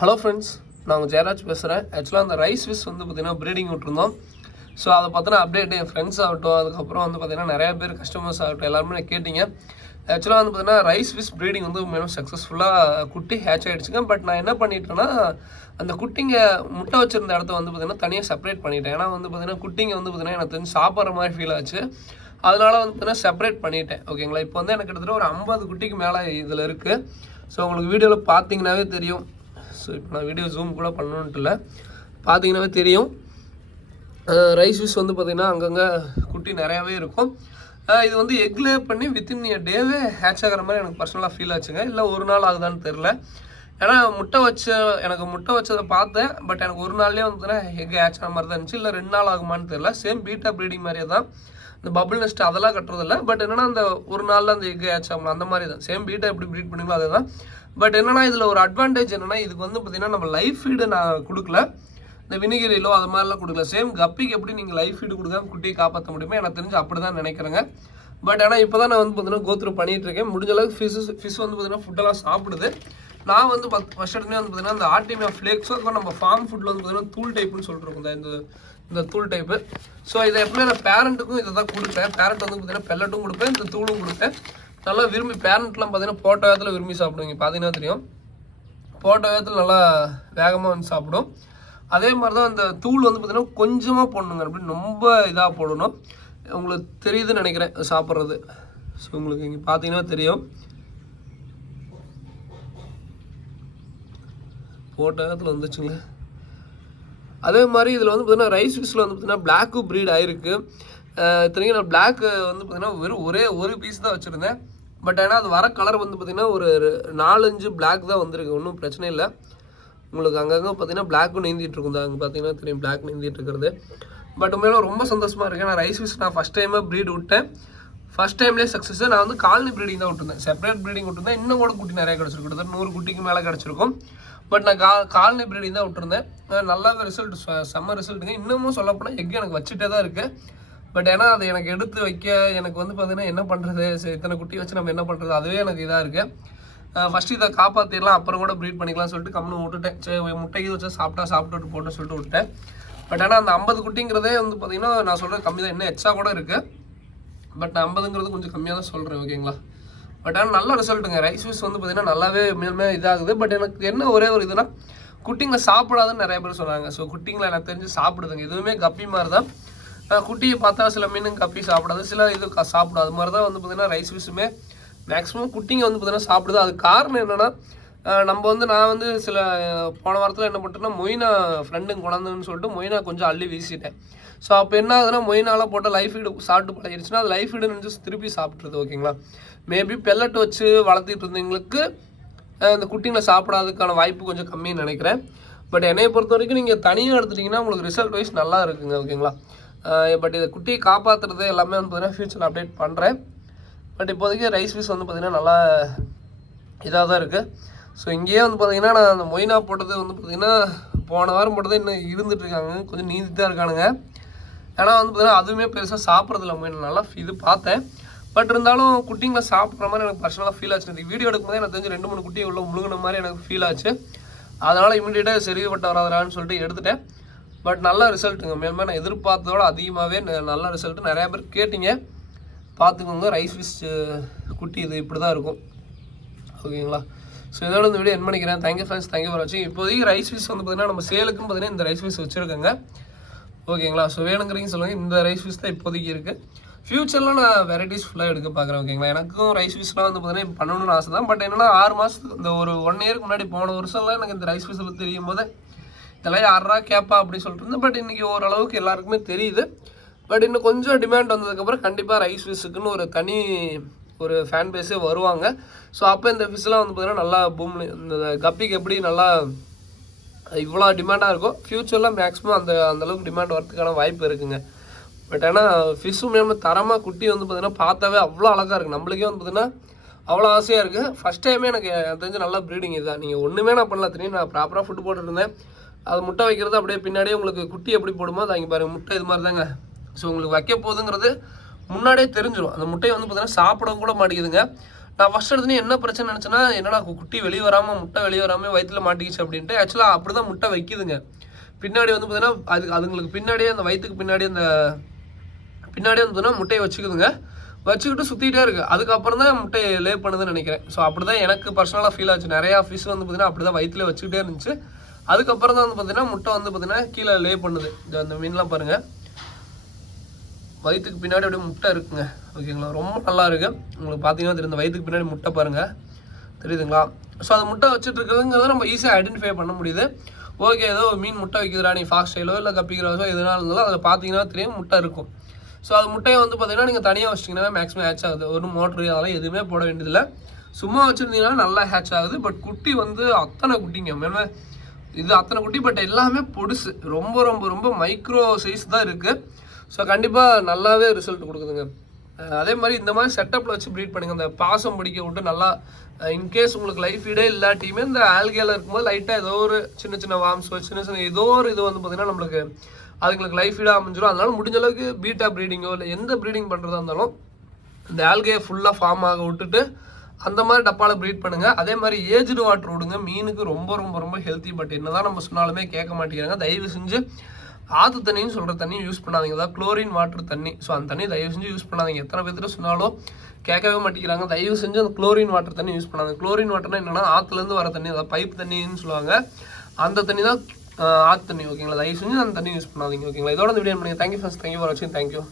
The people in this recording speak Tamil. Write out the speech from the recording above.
ஹலோ ஃப்ரெண்ட்ஸ், நான் உங்கள் ஜெயராஜ் பேசுகிறேன். ஆக்சுவலாக அந்த ரைஸ் ஃபிஷ் வந்து பார்த்திங்கன்னா ப்ரீடிங் விட்டுருந்தோம். ஸோ அதை பார்த்தினா அப்டேட் என் ஃப்ரெண்ட்ஸ் ஆகட்டும், அதுக்கப்புறம் வந்து பார்த்திங்கன்னா நிறையா பேர் கஸ்டமர்ஸ் ஆகட்டும் எல்லாருமே கேட்டிங்க. ஆக்சுவலாக வந்து பார்த்திங்கன்னா ரைஸ் ஃபிஷ் ப்ரீடிங் வந்து மிகவும் சக்ஸஸ்ஃபுல்லாக குட்டி ஹேட்ச் ஆகிடுச்சுங்க. பட் நான் என்ன பண்ணிட்டேன்னா, அந்த குட்டிங்க முட்டை வச்சுருந்த இடத்த வந்து பார்த்திங்கன்னா தனியாக செப்பரேட் பண்ணிட்டேன். ஏன்னா வந்து பார்த்திங்கன்னா குட்டிங்க வந்து பார்த்திங்கன்னா எனக்கு தெரிஞ்சு சாப்பிட்ற மாதிரி ஃபீல் ஆச்சு. அதனால் வந்து பார்த்திங்கன்னா செப்பரேட் பண்ணிட்டேன். ஓகேங்களா, இப்போ வந்து எனக்கு கிட்டத்தட்ட ஒரு 50 குட்டிக்கு மேலே இதில் இருக்குது. ஸோ உங்களுக்கு வீடியோவில் பார்த்தீங்கன்னாவே தெரியும். ஸோ இப்போ நான் வீடியோ ஜூம் கூட பண்ணணுன்ட்டு இல்லை, பார்த்தீங்கன்னாவே தெரியும். ரைஸ் ஃபிஷ் வந்து பார்த்திங்கன்னா அங்கங்கே குட்டி நிறையாவே இருக்கும். இது வந்து எக்லே பண்ணி வித்தின் எ டேவே ஹேட்ச் ஆகிற மாதிரி எனக்கு பர்சனலாக ஃபீல் ஆச்சுங்க. இல்லை ஒரு நாள் ஆகுதான்னு தெரில. ஏன்னா எனக்கு முட்டை வச்சதை பார்த்தேன். பட் எனக்கு ஒரு நாள்லேயே வந்து எக் ஹேட்ச் ஆன மாதிரி தான் இருந்துச்சு. இல்லை 2 நாள் ஆகுமான்னு தெரில. சேம் பீட்டா ப்ரீடிங் மாதிரியே தான். இந்த பபுள் நெஸ்ட் அதெல்லாம் கட்டுறதில்ல. பட் என்னென்னா அந்த ஒரு நாளில் அந்த எக் ஹேட்ச் ஆகணும் அந்த மாதிரி தான். சேம் பீட்டா எப்படி ப்ரீட் பண்ணிங்களோ அதே தான். பட் என்னென்னா இதில் ஒரு அட்வான்டேஜ் என்னென்னா, இதுக்கு வந்து பார்த்திங்கன்னா நம்ம லைஃப் ஃபீடு நான் கொடுக்கல, இந்த வினிகரிலோ அது மாதிரிலாம் கொடுக்கல. சேம் கப்பிக்கு எப்படி நீங்கள் லைஃப் ஃபீடு கொடுக்காம குட்டியை காப்பாற்ற முடியுமோ எனக்கு தெரிஞ்சு அப்படி தான் நினைக்கிறேங்க. பட் ஆனால் இப்போ தான் நான் வந்து பார்த்தீங்கன்னா கோத்ரூ பண்ணிகிட்ருக்கேன். முடிஞ்ச அளவுக்கு ஃபிஷ் வந்து பார்த்திங்கன்னா ஃபுட்டெல்லாம் சாப்பிடுது. நான் வந்து ஃபஸ்ட் இடத்துலேயே வந்து பார்த்திங்கன்னா இந்த ஆர்டிமியா ஃப்ளேக்ஸோ இப்போ நம்ம ஃபார்ம் ஃபுட்டில் வந்து பார்த்திங்கன்னா தூள் டைப்புன்னு சொல்லிட்டு இந்த தூள் டைப்பு. ஸோ இதை எப்பவுமே நான் பேரண்ட்டுக்கும் இதை தான் கொடுப்பேன். பேரண்ட் வந்து பார்த்திங்கன்னா பெல்லட்டும் கொடுப்பேன், இந்த தூளும் கொடுப்பேன். நல்லா விரும்பி பேரண்ட்லாம் பார்த்திங்கன்னா போட்ட வேகத்தில் விரும்பி சாப்பிடுவீங்க. பார்த்தீங்கன்னா தெரியும், போட்ட வேகத்தில் நல்லா வேகமாக வந்து சாப்பிடும். அதே மாதிரி தான் அந்த தூள் வந்து பார்த்திங்கன்னா கொஞ்சமாக போடணுங்க, அப்படின்னு ரொம்ப இதாக போடணும். உங்களுக்கு தெரியுதுன்னு நினைக்கிறேன் சாப்பிட்றது. ஸோ உங்களுக்கு இங்கே பார்த்தீங்கன்னா தெரியும், போட்ட வேகத்தில் வந்துச்சுங்க. அதே மாதிரி இதில் வந்து பார்த்திங்கன்னா ரைஸ் ஃபிஷ்ஷில் வந்து பார்த்திங்கன்னா பிளாக்கு ப்ரீட் ஆகிருக்கு. இத்தனைக்கும் நான் பிளாக்கு வந்து பார்த்திங்கன்னா வெறும் ஒரு பீஸ் தான் வச்சுருந்தேன். பட் ஆனால் அது வர கலர் வந்து பார்த்திங்கன்னா ஒரு 4-5 பிளாக் தான் வந்திருக்கு. ஒன்றும் பிரச்சனை இல்லை. உங்களுக்கு அங்கங்கே பார்த்திங்கன்னா பிளாக்கும் நீந்திட்டு இருக்கும் தான், அங்கே பார்த்தீங்கன்னா தெரியும் பிளாக் நீந்திட்டு இருக்கிறது. பட் உண்மையில ரொம்ப சந்தோஷமாக இருக்கேன். நான் ரைஸ் ஃபிஷ் நான் ஃபஸ்ட் டைமாக ப்ரீட் விட்டேன். ஃபஸ்ட் டைம்லேயே சக்ஸஸ். நான் வந்து காலனி ப்ரீடிங் தான் விட்டுருந்தேன், செப்பரேட் ப்ரீடிங் விட்டுருந்தேன். இன்னும் கூட குட்டி நிறையா கிடச்சிருக்கு, கிட்டத்தட்ட 100 குட்டிக்கு மேலே கிடச்சிருக்கும். பட் நான் காலனி ப்ரீடிங் தான் விட்டுருந்தேன். நல்லாவே ரிசல்ட், செம்ம ரிசல்ட்டுங்க. இன்னமும் சொல்லப்போனால் எக் எனக்கு வச்சுட்டே தான் இருக்குது. பட் ஏன்னா அதை எனக்கு எடுத்து வைக்க எனக்கு வந்து பார்த்திங்கன்னா என்ன பண்ணுறது, இத்தனை குட்டி வச்சு நம்ம என்ன பண்ணுறது, அதுவே எனக்கு இதாக இருக்குது. ஃபஸ்ட்டு இதை காப்பாற்றிடலாம், அப்புறம் கூட ப்ரீட் பண்ணிக்கலாம்னு சொல்லிட்டு கம்முன்னு விட்டுட்டேன். சரி முட்டைக்கு வச்சா சாப்பிட்டு போட்டு சொல்லிட்டு விட்டேன். பட் ஆனால் அந்த 50 குட்டிங்கிறதே வந்து பார்த்திங்கன்னா நான் சொல்கிறேன் கம்மி தான், இன்னும் எக்ஸ்ட்ரா கூட இருக்குது. பட் 50ங்கிறது கொஞ்சம் கம்மியாக தான் சொல்கிறேன். ஓகேங்களா, பட் ஆனால் நல்ல ரிசல்ட்டுங்க. ரைஸ் ஃபிஷ் வந்து பார்த்திங்கன்னா நல்லாவே மேலுமே இதாகுது. பட் எனக்கு என்ன ஒரே ஒரு இதுனா, குட்டிங்களை சாப்பிடாதுன்னு நிறைய பேர் சொன்னாங்க. ஸோ குட்டிங்களை எனக்கு தெரிஞ்சு சாப்பிடுதுங்க. இதுவுமே கப்பி மாதிரி தான். குட்டியை பார்த்தா சில மீன் கப்பி சாப்பிடாது, சில இது சாப்பிடும். அது மாதிரி தான் வந்து பார்த்திங்கன்னா ரைஸ் ஃபிஷ்ஷுமே மேக்ஸிமம் குட்டிங்க வந்து பார்த்திங்கன்னா சாப்பிடுது. அது காரணம் என்னென்னா, நான் வந்து சில போன வாரத்தில் என்ன பண்ணிட்டேன்னா, மொயினா ஃப்ரெண்டுங்க குழந்தைன்னு சொல்லிட்டு மொயினா கொஞ்சம் அள்ளி வீசிட்டேன். ஸோ அப்போ என்ன ஆகுதுன்னா, மொயினாலாம் போட்டால் லைஃப் ஃபீடு சாப்பிட்டு பழகிடுச்சுன்னா அது லைஃப் ஃபீடு நினச்சி திருப்பி சாப்பிட்றது. ஓகேங்களா, மேபி பெல்லட் வச்சு வளர்த்திட்டு இருந்தவங்களுக்கு இந்த குட்டிங்களை சாப்பிடாததுக்கான வாய்ப்பு கொஞ்சம் கம்மின்னு நினைக்கிறேன். பட் என்னையை பொறுத்த வரைக்கும் நீங்கள் தனியாக எடுத்துட்டிங்கன்னா உங்களுக்கு ரிசல்ட் வைஸ் நல்லா இருக்குங்க. ஓகேங்களா, பட் இதை குட்டியை காப்பாற்றுறது எல்லாமே வந்து பார்த்திங்கன்னா ஃபியூச்சரில் அப்டேட் பண்ணுறேன். பட் இப்போதைக்கு ரைஸ் ஃபிஷ் வந்து பார்த்திங்கன்னா நல்லா இதாக தான் இருக்குது. ஸோ இங்கேயே வந்து பார்த்திங்கன்னா நான் அந்த மொயினா போட்டது வந்து பார்த்திங்கன்னா போன வாரம் போட்டது இன்னும் இருந்துகிட்ருக்காங்க, கொஞ்சம் நீந்தி தான் இருக்கானுங்க. ஏன்னா வந்து பார்த்திங்கன்னா அதுவுமே பெருசாக சாப்பிட்றதில்ல மொயினா, நல்லா இது பார்த்தேன். பட் இருந்தாலும் குட்டிங்களை சாப்பிட்ற மாதிரி எனக்கு பர்சனலாக ஃபீல் ஆச்சு. இந்த வீடியோ எடுக்கும்போது எனக்கு தெரிஞ்சு 2-3 குட்டியை உள்ள முழுங்கின மாதிரி எனக்கு ஃபீல் ஆச்சு. அதனால் இமீடியட்டாக சரிப்பட்டு வராதான்னு சொல்லிட்டு எடுத்துட்டேன். பட் நல்ல ரிசல்ட்டுங்க. மேலுமே நான் எதிர்பார்த்ததோட அதிகமாகவே நல்ல ரிசல்ட்டு. நிறையா பேர் கேட்டிங்க, பார்த்துக்கோங்க. ரைஸ் ஃபிஷ் குட்டி இது இப்படி தான் இருக்கும். ஓகேங்களா, ஸோ இதோட இந்த வீடியோ என் பண்ணிக்கிறேன். தேங்க்யூ ஃப்ரெண்ட்ஸ், தேங்க்யூ ஃபார் வாட்சிங். இப்போதைக்கு ரைஸ் ஃபிஷ் வந்து பார்த்திங்கன்னா நம்ம சேலுக்குன்னு பார்த்திங்கன்னா இந்த ரைஸ் ஃபிஷ் வச்சுருக்கேங்க. ஓகேங்களா, ஸோ வேணுங்கிறீங்க சொல்லுங்கள். இந்த ரைஸ் ஃபிஷ் தான் இப்போதைக்கு இருக்குது. ஃப்யூச்சரில் நான் வெரைட்டிஸ் ஃபுல்லாக எடுக்க பார்க்குறேன். ஓகேங்களா, எனக்கும் ரைஸ் ஃபிஷ்லாம் வந்து பார்த்திங்கன்னா பண்ணணும்னு ஆசை தான். பட் என்னென்னா 6 மாதத்துக்கு இந்த ஒரு 1 இயருக்கு முன்னாடி போன வருஷம்லாம் எனக்கு இந்த ரைஸ் ஃபிஷ்ஷை பற்றி தெரியும் போது இதெல்லாம் யாரா கேட்பா அப்படின்னு சொல்லிட்டு இருந்தேன். பட் இன்றைக்கி ஓரளவுக்கு எல்லாருக்குமே தெரியுது. பட் இன்னும் கொஞ்சம் டிமாண்ட் வந்ததுக்கப்புறம் கண்டிப்பாக ரைஸ் ஃபிஷ்ஷுக்குன்னு ஒரு தனி ஒரு ஃபேன் பேஸே வருவாங்க. ஸோ அப்போ இந்த ஃபிஷ்லாம் வந்து பார்த்திங்கன்னா நல்லா இந்த கப்பிக்கு எப்படி நல்லா இவ்வளோ டிமாண்டாக இருக்கும், ஃப்யூச்சரில் மேக்ஸிமம் அந்தளவுக்கு டிமாண்ட் வரதுக்கான வாய்ப்பு இருக்குங்க. பட் ஆனால் ஃபிஷ்ஷும் மேலே தரமாக குட்டி வந்து பார்த்திங்கன்னா பார்த்தாவே அவ்வளோ அழகாக இருக்குது. நம்மளுக்கே வந்து பார்த்திங்கன்னா அவ்வளோ ஆசையாக இருக்குது. ஃபஸ்ட் டைமே எனக்கு தெரிஞ்சு நல்லா ப்ரீடிங் இதுதான். நீங்கள் ஒன்றுமே நான் பண்ணல, தெரியும் நான் ப்ராப்பராக ஃபுட்டு போட்டுருந்தேன். அது முட்டை வைக்கிறது அப்படியே பின்னாடியே உங்களுக்கு குட்டி எப்படி போடுமோ அது அங்கே பாருங்கள், முட்டை இது மாதிரி தாங்க. ஸோ உங்களுக்கு வைக்க போகுதுங்கிறது முன்னாடியே தெரிஞ்சிடும். அந்த முட்டையை வந்து பார்த்திங்கன்னா சாப்பிடவும் கூட மாட்டேங்குதுங்க. நான் ஃபஸ்ட் எடுத்துனே என்ன பிரச்சனை நினச்சேன்னா, என்னடா குட்டி வெளியே வராமல் முட்டை வெளியே வராமல் வயிற்றில் மாட்டிக்கிச்சு அப்படின்ட்டு. ஆக்சுவலாக அப்படி தான் முட்டை வைக்குதுங்க. பின்னாடி வந்து பார்த்தீங்கன்னா அதுங்களுக்கு பின்னாடியே அந்த வயிற்றுக்கு பின்னாடி அந்த பின்னாடியே வந்து பார்த்தீங்கன்னா முட்டையை வச்சுக்குதுங்க. வச்சுக்கிட்டு சுற்றிக்கிட்டே இருக்குது. அதுக்கப்புறம் தான் முட்டையை லே பண்ணுதுன்னு நினைக்கிறேன். ஸோ அப்படி தான் எனக்கு பர்சனலாக ஃபீல் ஆச்சு. நிறையா ஃபிஷ் வந்து பார்த்தீங்கன்னா அப்படி தான் வயிற்றுல வச்சுக்கிட்டே இருந்துச்சு. அதுக்கப்புறம் தான் வந்து பார்த்தீங்கன்னா முட்டை வந்து பார்த்தீங்கன்னா கீழே லே பண்ணுது. அந்த மீன்லாம் பாருங்கள், வயிற்றுக்கு பின்னாடி அப்படியே முட்டை இருக்குங்க. ஓகேங்களா, ரொம்ப நல்லா இருக்குது. உங்களுக்கு பார்த்தீங்கன்னா தெரியும், இந்த வயிற்றுக்கு பின்னாடி முட்டை பாருங்கள், தெரியுதுங்களா? ஸோ அது முட்டை வச்சுட்டு இருக்கிறதுங்கிறத நம்ம ஈஸியாக ஐடென்டிஃபை பண்ண முடியுது. ஓகே, ஏதோ மீன் முட்டை வைக்குதுடா, நீ ஃபாஸ்ட் ஸ்டைலோ இல்லை கப்பிக்கிறோஸோ எதுனால இருந்தாலும் அதில் பார்த்தீங்கன்னா தெரியும் முட்டை இருக்கும். ஸோ அது முட்டையை வந்து பார்த்தீங்கன்னா நீங்கள் தனியாக வச்சிட்டிங்கன்னா மேக்ஸிமம் ஹேட்ச் ஆகுது. ஒரு மோட்ரு அதெல்லாம் எதுவுமே போட வேண்டியதில்லை. சும்மா வச்சுருந்தீங்கன்னா நல்லா ஹேட்ச் ஆகுது. பட் குட்டி வந்து அத்தனை குட்டிங்க, மேலே இது அத்தனை குட்டி. பட் எல்லாமே பொடுசு, ரொம்ப ரொம்ப ரொம்ப மைக்ரோ சைஸ் தான் இருக்குது. ஸோ கண்டிப்பாக நல்லாவே ரிசல்ட் கொடுக்குதுங்க. அதே மாதிரி இந்த மாதிரி செட்டப்பில் வச்சு ப்ரீட் பண்ணுங்கள். இந்த பாசம் பிடிக்க விட்டு நல்லா, இன்கேஸ் உங்களுக்கு லைஃப் ஃபீடே இல்லாட்டியுமே இந்த ஆல்கேல இருக்கும்போது லைட்டாக ஏதோ ஒரு சின்ன சின்ன வார்ம்ஸோ சின்ன சின்ன ஏதோ ஒரு இது வந்து பார்த்திங்கன்னா நம்மளுக்கு அதுங்களுக்கு லைஃப் ஃபீடாக அமைஞ்சிடும். அதனால முடிஞ்ச அளவுக்கு பீட்டா ப்ரீடிங்கோ இல்லை எந்த ப்ரீடிங் பண்ணுறதா இருந்தாலும் இந்த ஆல்கையை ஃபுல்லாக ஃபார்ம் ஆக விட்டுட்டு அந்த மாதிரி டப்பாவில் ப்ரீட் பண்ணுங்கள். அதே மாதிரி ஏஜ்டு வாட்டர் விடுங்க. மீனுக்கு ரொம்ப ரொம்ப ரொம்ப ஹெல்த்தி. பட் என்ன தான் நம்ம சொன்னாலுமே கேட்க மாட்டேங்கிறாங்க. தயவு செஞ்சு ஆற்று தண்ணின்னு சொல்கிற தண்ணியும் யூஸ் பண்ணாதீங்க. அதாவது குளோரின் வாட்டர் தண்ணி. ஸோ அந்த தண்ணி தயவு செஞ்சு யூஸ் பண்ணாதீங்க. எத்தனை பேர்த்துட்டு சொன்னாலும் கேட்கவே மாட்டேங்கிறாங்க. தயவு செஞ்சு அந்த குளோரின் வாட்டர் தண்ணி யூஸ் பண்ணாங்க. குளோரின் வாட்டர்னா என்னென்னா ஆற்றுலேருந்து வர தண்ணி, அதாவது பைப் தண்ணின்னு சொல்லுவாங்க. அந்த தண்ணி தான் ஆற்று தண்ணி. ஓகேங்களா, தயவு செஞ்சு அந்த தண்ணி யூஸ் பண்ணாதீங்க. ஓகேங்களா, இதோட இந்த வீடியோ பண்ணுங்கள். தேங்க்யூ ஃப்ரெண்ட்ஸ், தேங்க்யூ ஃபார் வாட்சிங், தேங்க்யூ.